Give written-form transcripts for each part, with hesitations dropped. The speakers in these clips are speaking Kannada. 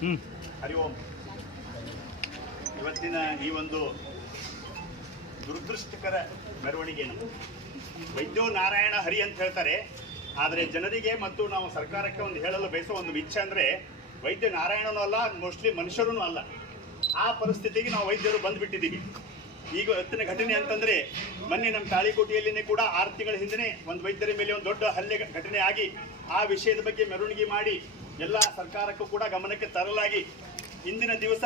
ಹರಿ ಓಂ. ಇವತ್ತಿನ ಈ ಒಂದು ದುರದೃಷ್ಟಕರ ಮೆರವಣಿಗೆ ವೈದ್ಯೋ ನಾರಾಯಣ ಹರಿ ಅಂತ ಹೇಳ್ತಾರೆ. ಆದರೆ ಜನರಿಗೆ ಮತ್ತು ನಾವು ಸರ್ಕಾರಕ್ಕೆ ಒಂದು ಹೇಳಲು ಬಯಸೋ ಒಂದು ಇಚ್ಛೆ ಅಂದರೆ ವೈದ್ಯ ನಾರಾಯಣನೂ ಅಲ್ಲ, ಮೋಸ್ಟ್ಲಿ ಮನುಷ್ಯರೂ ಅಲ್ಲ. ಆ ಪರಿಸ್ಥಿತಿಗೆ ನಾವು ವೈದ್ಯರು ಬಂದುಬಿಟ್ಟಿದ್ದೀವಿ. ಈಗ ಇವತ್ತಿನ ಘಟನೆ ಅಂತಂದರೆ ಮೊನ್ನೆ ನಮ್ಮ ತಾಳಿಕೋಟೆಯಲ್ಲಿನೇ ಕೂಡ 6 ತಿಂಗಳ ಹಿಂದೆ ಒಂದು ವೈದ್ಯರ ಮೇಲೆ ಒಂದು ದೊಡ್ಡ ಹಲ್ಲೆ ಘಟನೆ ಆಗಿ ಆ ವಿಷಯದ ಬಗ್ಗೆ ಮೆರವಣಿಗೆ ಮಾಡಿ ಎಲ್ಲ ಸರ್ಕಾರಕ್ಕೂ ಕೂಡ ಗಮನಕ್ಕೆ ತರಲಾಗಿ ಇಂದಿನ ದಿವಸ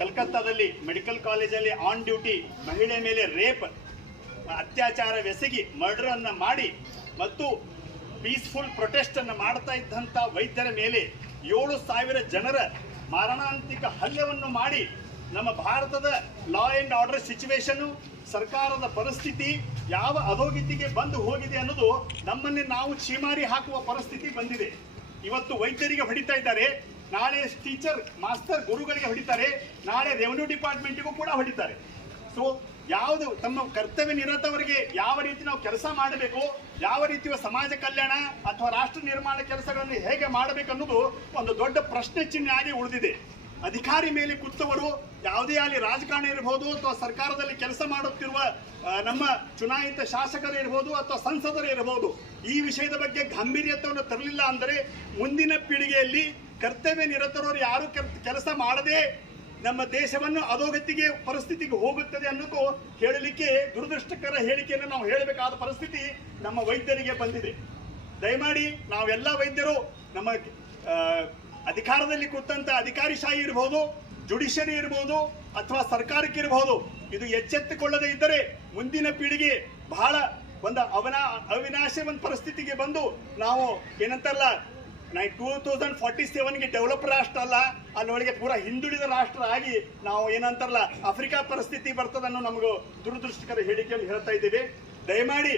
ಕಲ್ಕತ್ತಾದಲ್ಲಿ ಮೆಡಿಕಲ್ ಕಾಲೇಜಲ್ಲಿ ಆನ್ ಡ್ಯೂಟಿ ಮಹಿಳೆ ಮೇಲೆ ರೇಪ್ ಅತ್ಯಾಚಾರವೆಸಗಿ ಮರ್ಡರ್ ಅನ್ನು ಮಾಡಿ ಮತ್ತು ಪೀಸ್ಫುಲ್ ಪ್ರೊಟೆಸ್ಟ್ ಅನ್ನು ಮಾಡ್ತಾ ಇದ್ದಂಥ ವೈದ್ಯರ ಮೇಲೆ 7,000 ಜನರ ಮಾರಣಾಂತಿಕ ಹಲ್ಲೆಯನ್ನು ಮಾಡಿ ನಮ್ಮ ಭಾರತದ ಲಾ ಆ್ಯಂಡ್ ಆರ್ಡರ್ ಸಿಚುವೇಶನ್, ಸರ್ಕಾರದ ಪರಿಸ್ಥಿತಿ ಯಾವ ಅಧೋಗತಿಗೆ ಬಂದು ಹೋಗಿದೆ ಅನ್ನೋದು ನಮ್ಮನ್ನೇ ನಾವು ಚೀಮಾರಿ ಹಾಕುವ ಪರಿಸ್ಥಿತಿ ಬಂದಿದೆ. ಇವತ್ತು ವೈದ್ಯರಿಗೆ ಹೊಡಿತಾ ಇದ್ದಾರೆ, ನಾಳೆ ಟೀಚರ್ ಮಾಸ್ಟರ್ ಗುರುಗಳಿಗೆ ಹೊಡಿತಾರೆ, ನಾಳೆ ರೆವಿನ್ಯೂ ಡಿಪಾರ್ಟ್ಮೆಂಟಿಗೂ ಕೂಡ ಹೊಡಿತಾರೆ. ಸೊ ಯಾವುದು ತಮ್ಮ ಕರ್ತವ್ಯ ನಿರತವರಿಗೆ ಯಾವ ರೀತಿ ನಾವು ಕೆಲಸ ಮಾಡಬೇಕು, ಯಾವ ರೀತಿಯ ಸಮಾಜ ಕಲ್ಯಾಣ ಅಥವಾ ರಾಷ್ಟ್ರ ನಿರ್ಮಾಣ ಕೆಲಸಗಳನ್ನು ಹೇಗೆ ಮಾಡಬೇಕು ಅನ್ನೋದು ಒಂದು ದೊಡ್ಡ ಪ್ರಶ್ನೆ ಚಿಹ್ನೆ ಆಗಿ ಉಳಿದಿದೆ. ಅಧಿಕಾರಿ ಮೇಲೆ ಕೂತವರು ಯಾವುದೇ ಅಲ್ಲಿ ರಾಜಕಾರಣ ಇರಬಹುದು ಅಥವಾ ಸರ್ಕಾರದಲ್ಲಿ ಕೆಲಸ ಮಾಡುತ್ತಿರುವ ನಮ್ಮ ಚುನಾಯಿತ ಶಾಸಕರು ಇರಬಹುದು ಅಥವಾ ಸಂಸದರು ಇರಬಹುದು, ಈ ವಿಷಯದ ಬಗ್ಗೆ ಗಾಂಭೀರ್ಯತೆಯನ್ನು ತರಲಿಲ್ಲ ಅಂದರೆ ಮುಂದಿನ ಪೀಳಿಗೆಯಲ್ಲಿ ಕರ್ತವ್ಯ ನಿರತರವರು ಯಾರು ಕೆಲಸ ಮಾಡದೆ ನಮ್ಮ ದೇಶವನ್ನು ಅಧೋಗತಿಗೆ ಪರಿಸ್ಥಿತಿಗೆ ಹೋಗುತ್ತದೆ ಅನ್ನೋದು ಹೇಳಲಿಕ್ಕೆ ದುರದೃಷ್ಟಕರ ಹೇಳಿಕೆಯನ್ನು ನಾವು ಹೇಳಬೇಕಾದ ಪರಿಸ್ಥಿತಿ ನಮ್ಮ ವೈದ್ಯರಿಗೆ ಬಂದಿದೆ. ದಯಮಾಡಿ ನಾವೆಲ್ಲ ವೈದ್ಯರು ನಮ್ಮ ಅಧಿಕಾರದಲ್ಲಿ ಕೂತಂತ ಅಧಿಕಾರಿಶಾಹಿ ಇರಬಹುದು, ಜುಡಿಷಿಯರಿ ಇರಬಹುದು ಅಥವಾ ಸರ್ಕಾರಕ್ಕೆ ಇರಬಹುದು, ಇದು ಎಚ್ಚೆತ್ತುಕೊಳ್ಳದೆ ಇದ್ದರೆ ಮುಂದಿನ ಪೀಳಿಗೆ ಬಹಳ ಒಂದು ಅವಿನಾಶ ಒಂದು ಪರಿಸ್ಥಿತಿಗೆ ಬಂದು ನಾವು ಏನಂತಾರಲ್ಲ 2047ಗೆ ಡೆವಲಪ್ ರಾಷ್ಟ್ರ ಅಲ್ಲ, ಅಲ್ಲೊಳಗೆ ಪೂರಾ ಹಿಂದುಳಿದ ರಾಷ್ಟ್ರ ಆಗಿ ನಾವು ಏನಂತಾರಲ್ಲ ಆಫ್ರಿಕಾ ಪರಿಸ್ಥಿತಿ ಬರ್ತದನ್ನೋ ನಮಗೂ ದುರದೃಷ್ಟಕರ ಹೇಳಿಕೆಯನ್ನು ಹೇಳ್ತಾ ಇದ್ದೀವಿ. ದಯಮಾಡಿ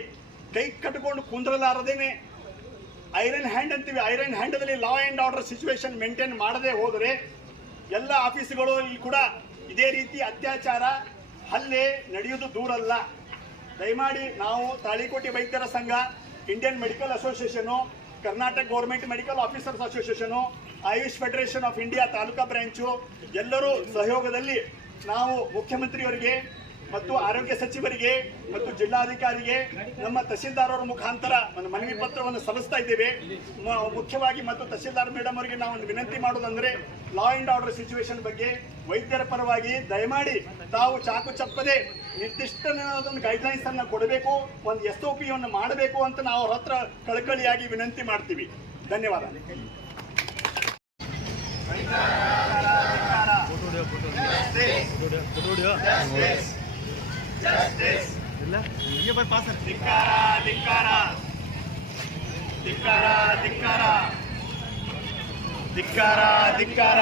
ಕೈ ಕಟ್ಟಿಕೊಂಡು ಕುಂದ್ರಲಾರದೇನೆ ಐರನ್ ಹ್ಯಾಂಡ್ ಅಂತೀವಿ, ಐರನ್ ಹ್ಯಾಂಡಲ್ಲಿ law and order situation maintain ಮಾಡದೆ ಹೋದರೆ ಎಲ್ಲ ಆಫೀಸ್ಗಳು ಈ ಕೂಡ ಇದೇ ರೀತಿ ಅತ್ಯಾಚಾರ ಹಲ್ಲೆ ನಡೆಯುವುದು ದೂರಲ್ಲ. ದಯಮಾಡಿ ನಾವು ತಾಳಿಕೋಟೆ ವೈದ್ಯರ ಸಂಘ, Indian medical association, Karnataka government medical officers association, AYUSH federation of India taluka branch ಎಲ್ಲರೂ ಸಹಯೋಗದಲ್ಲಿ ನಾವು ಮುಖ್ಯಮಂತ್ರಿಯವರಿಗೆ ಮತ್ತು ಆರೋಗ್ಯ ಸಚಿವರಿಗೆ ಮತ್ತು ಜಿಲ್ಲಾಧಿಕಾರಿಗೆ ನಮ್ಮ ತಹಸೀಲ್ದಾರ್ ಅವರ ಮುಖಾಂತರ ಒಂದು ಮನವಿ ಪತ್ರವನ್ನು ಸಲ್ಲಿಸ್ತಾ ಇದ್ದೇವೆ. ಮುಖ್ಯವಾಗಿ ಮತ್ತು ತಹಸೀಲ್ದಾರ್ ಮೇಡಮ್ ಅವರಿಗೆ ನಾವು ಒಂದು ವಿನಂತಿ ಮಾಡೋದಂದ್ರೆ ಲಾ ಆ್ಯಂಡ್ ಆರ್ಡರ್ ಸಿಚುವೇಶನ್ ಬಗ್ಗೆ ವೈದ್ಯರ ಪರವಾಗಿ ದಯಮಾಡಿ ತಾವು ಚಾಕು ಚಪ್ಪದೆ ನಿರ್ದಿಷ್ಟವಾದ ಗೈಡ್ಲೈನ್ಸ್ ಅನ್ನು ಕೊಡಬೇಕು, ಒಂದು SOP ಯನ್ನು ಮಾಡಬೇಕು ಅಂತ ನಾವು ಅವ್ರ ಹತ್ರ ಕಳಕಳಿಯಾಗಿ ವಿನಂತಿ ಮಾಡ್ತೀವಿ. ಧನ್ಯವಾದ. ಧಿಕ್ಕಾರ